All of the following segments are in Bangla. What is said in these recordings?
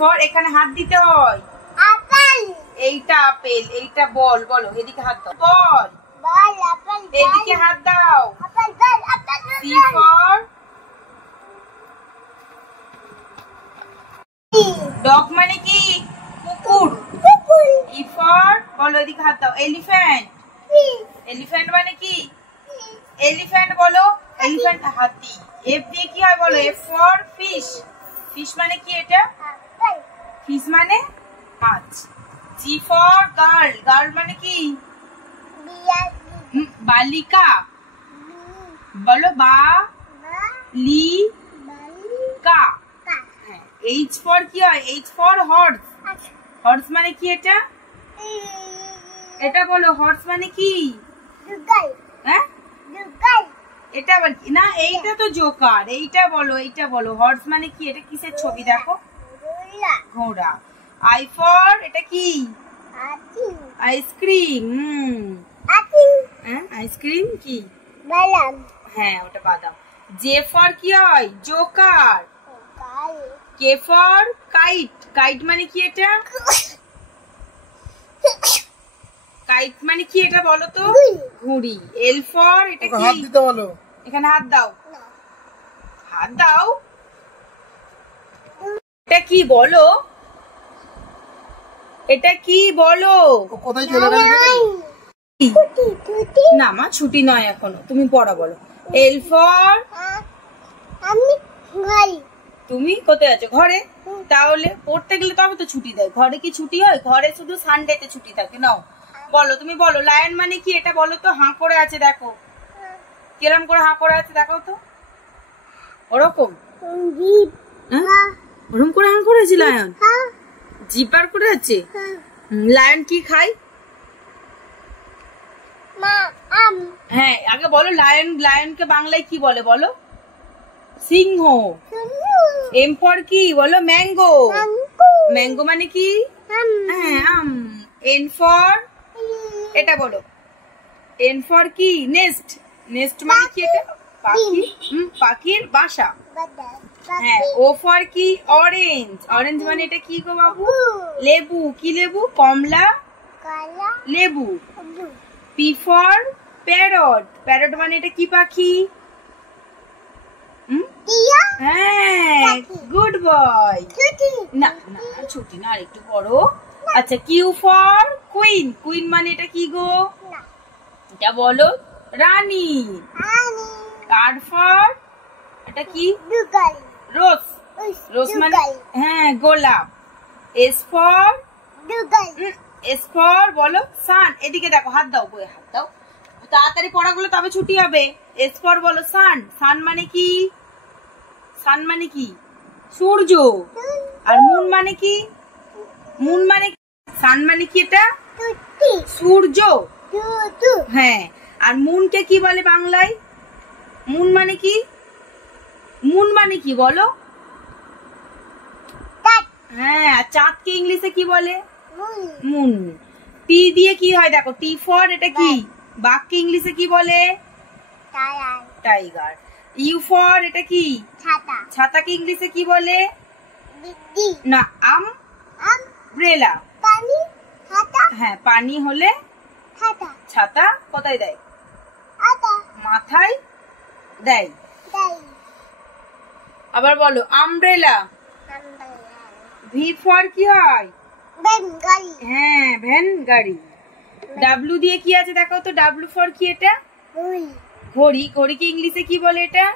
ফর এখানে হাত দিতে হয়। আপেল। এইটা আপেল, এইটা বল। বলো এদিকে হাত দাও। বল। বল আপেল। এদিকে হাত দাও। আপেল বল আপেল। সি ফর ডগ মানে কি? কুকুর। ই ফর বলো এদিকে হাত দাও। এলিফ্যান্ট। এলিফ্যান্ট মানে কি? এলিফ্যান্ট বলো। এলিফ্যান্ট হাতি। এফ দিয়ে কি হয় বলো? F for fish. ফিশ মানে কি এটা? ফিশ মানে মাছ। G for girl. গার্ল মানে কি? বালিকা। বলো বা লি কা। হ্যাঁ। এইচ ফর কি হয়? H for horse. হর্স মানে কি এটা? এটা বলো হর্স মানে কি? হ্যাঁ এটা আবার কি? না এইটা তো জোকার। এইটা বলো, এইটা বলো। হর্স মানে কি? এটা কিসের ছবি দেখো? ঘোড়া। আই ফর এটা কি? আইসক্রিম। আইসক্রিম কি? বাদাম। হ্যাঁ ওটা বাদাম। জে ফর কি হয়? Joker. K for kite. Kite মানে কি এটা? কাইট মানে কি এটা বলো তো? ঘুড়ি। এল ফর এটা কি? হাত দিতে বলো। এখানে হাত দাও। হাত দাও। এটা কি বলো? এটা কি বলো? কোথায় চলে গেল? না মা ছুটি নয় এখনো, তুমি পড়া বলো। এল ফর আমি ঘরে। তুমি কোথায় আছো? ঘরে। তাহলে পড়তে গেলে তবে তো ছুটি দেয়। ঘরে কি ছুটি হয়? ঘরে শুধু সানডেতে ছুটি থাকে। নাও বলো, তুমি বলো। লায়ন মানে কি এটা বলো তো? হাঁ করে আছে দেখো। কিরম করে হাঁ করে আছে দেখাও তো। ওরকম ওরকম করে হাঁ করে আছে লায়ন। জিপার করে আছে। লায়ন কি খায়? হ্যাঁ আগে বলো লায়ন। লায়নকে বাংলায় কি বলে বলো? সিংহ। এম ফর কি বলো? ম্যাঙ্গো। ম্যাঙ্গো মানে কি? হ্যাঁ আম। এন ফর এটা বলো। এন ফর কি? নেস্ট। নেস্ট মানে কি এটা? পাখি। পাখির বাসা। হ্যাঁ। ও ফর কি? অরেঞ্জ। অরেঞ্জ মানে এটা কি গো বাবু? লেবু। কি লেবু? কমলা লেবু। P for parrot. প্যারট মানে এটা কি পাখি? হ্যাঁ গুড বয়। না না ছুটি না, আর একটু পড়ো। আচ্ছা কিউ ফর কুইন। কুইন মানে এটা কি গো? এটা বলো। রানী। আর ফর এটা কি? রোজ। রোজ মানে হ্যাঁ গোলাপ। এস ফর এস ফর বলো সান। এদিকে দেখো, হাত দাও। বইয়ে হাত দাও। তাড়াতাড়ি পড়াগুলো তবে ছুটি হবে। এস ফর বলো সান। সান মানে কি? সান মানে কি? সূর্য। আর মুন মানে কি? মুন মানে সান মানে কি এটা? সূর্য। হ্যাঁ। আর মুনকে কি বলে বাংলায়? মুন মানে কি? মুন মানে কি বলো? হ্যাঁ। আর চাঁদকে ইংলিশে কি বলে? মুন। টি দিয়ে কি হয় দেখো? টি ফর এটা কি? বাঘকে ইংলিশে কি বলে? টাইগার। ইউ ফর এটা কি? ছাতাকে ইংলিশে কি বলে? না আমব্রেলা। হ্যাঁ পানি হলে ছাতা কোথায় দেয়? মাথায় দেয়। আবার বলো আমব্রেলা। ভি ফর কি হয়? হ্যাঁ ভ্যান গাড়ি। ডাব্লু দিয়ে কি আছে দেখো তো? ডাব্লু ফর কি এটা? ঘড়ি। ঘড়িকে ইংলিশে কি বলে এটা?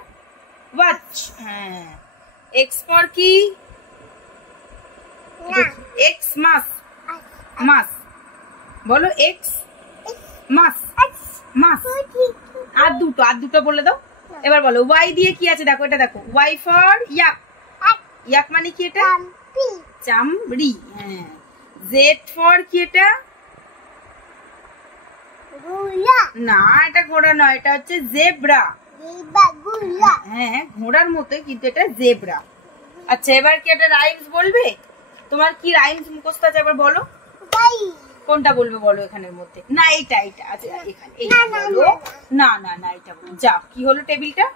ওয়াচ। হ্যাঁ। এক্স ফর কি? এক্স মাস। মাস বলো। এক্স মাস। মাস। আর দুটো বলে দাও। এবার বলো ওয়াই দিয়ে কি আছে দেখো? এটা দেখো। Y for yak. ইয়াক মানে কি এটা? চামড়ি। হ্যাঁ। জেড ফর কি এটা? না এটা ঘোড়া নয়, এটা হচ্ছে জেব্রা। হ্যাঁ ঘোড়ার মতোই কিন্তু এটা জেব্রা। আচ্ছা এবার কি একটা রাইমস বলবে? তোমার কি রাইমস মুখস্থ আছে এবার বলো। কোনটা বলবে বলো এখানের মধ্যে? না এইটা। আচ্ছা এখানে এইটা বলো। না না না এটা বলো। যা কি হলো টেবিলটা?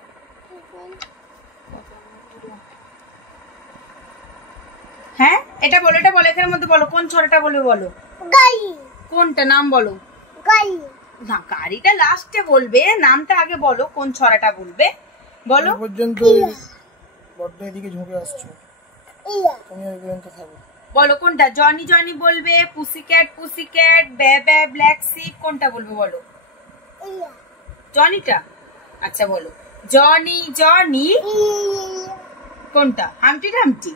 হ্যাঁ এটা বলো, এটা বলো, এখানের মধ্যে বলো কোন ছড়াটা বলবে বলো। গাড়ি কোনটা নাম বলো। গাড়ি না, গাড়িটা লাস্টে বলবে, নামটা আগে বলো, কোন ছড়াটা বলবে বলো। পর্যন্ত বড্ড এদিকে ঝুঁকে আসছো, ইয়া তুমি ওই পর্যন্ত থাকো। বলো কোনটা। জনি জনি বলবে, পুসিক্যাট পুসিক্যাট, বে বে, ব্ল্যাক শিপ, কোনটা বলবে বলো। ইয়া জনিটা। আচ্ছা বলো জনি জনি ইয়া কোনটা। হামটি ডামটি।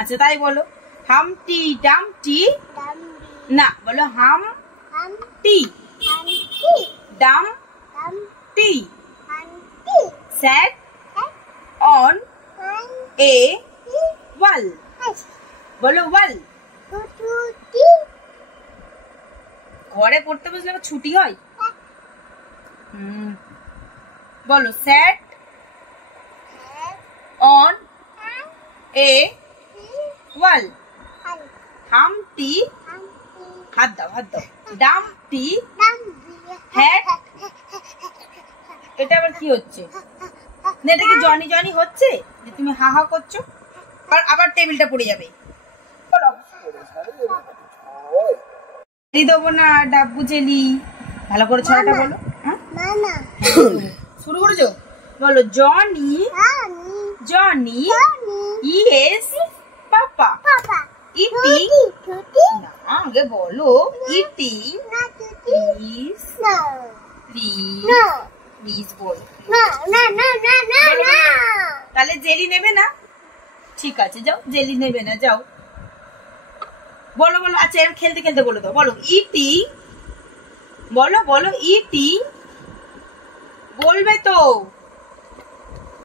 আচ্ছা তাই বলো। হামটি ডামটি। দাম্বি না, বলো হাম হাম টি হামটি ডাম হাম টি হামটি sat on হাম a wall। হাস বলো ওয়াল। টুটুটি ঘরে পড়তে বসলে আবার ছুটি হয়। বলো sat on a wall। হাম হামটি, হামটি হাত দাও হাত দাও, ডামটি দাম্বি হ্যাট। এটা আবার কি হচ্ছে না, এটা কি জনি জনি হচ্ছে যে তুমি হা হা করছো। আর আবার টেবিলটা পড়ে যাবে। বলো জেলি দেবো না, ডাব্বু জেলি। ভালো করে ছড়াটা বলো। হ্যাঁ মামা শুরু করেছো। বলো জনি আমি জনি আমি ইয়েস পাপা পাপা ইটিং। টুটি না, আগে বলো ইটিং না টুটি প্লিজ না প্লিজ না প্লিজ বলো। না না না না না না তাহলে জেলি নেবে না, ঠিক আছে যাও, জেলি নেবে না যাও। বলো বলো। আচ্ছা এরকম খেলতে খেলতে বলে দাও। বলো ইটিং, বলো বলো ইটিং বলবে তো।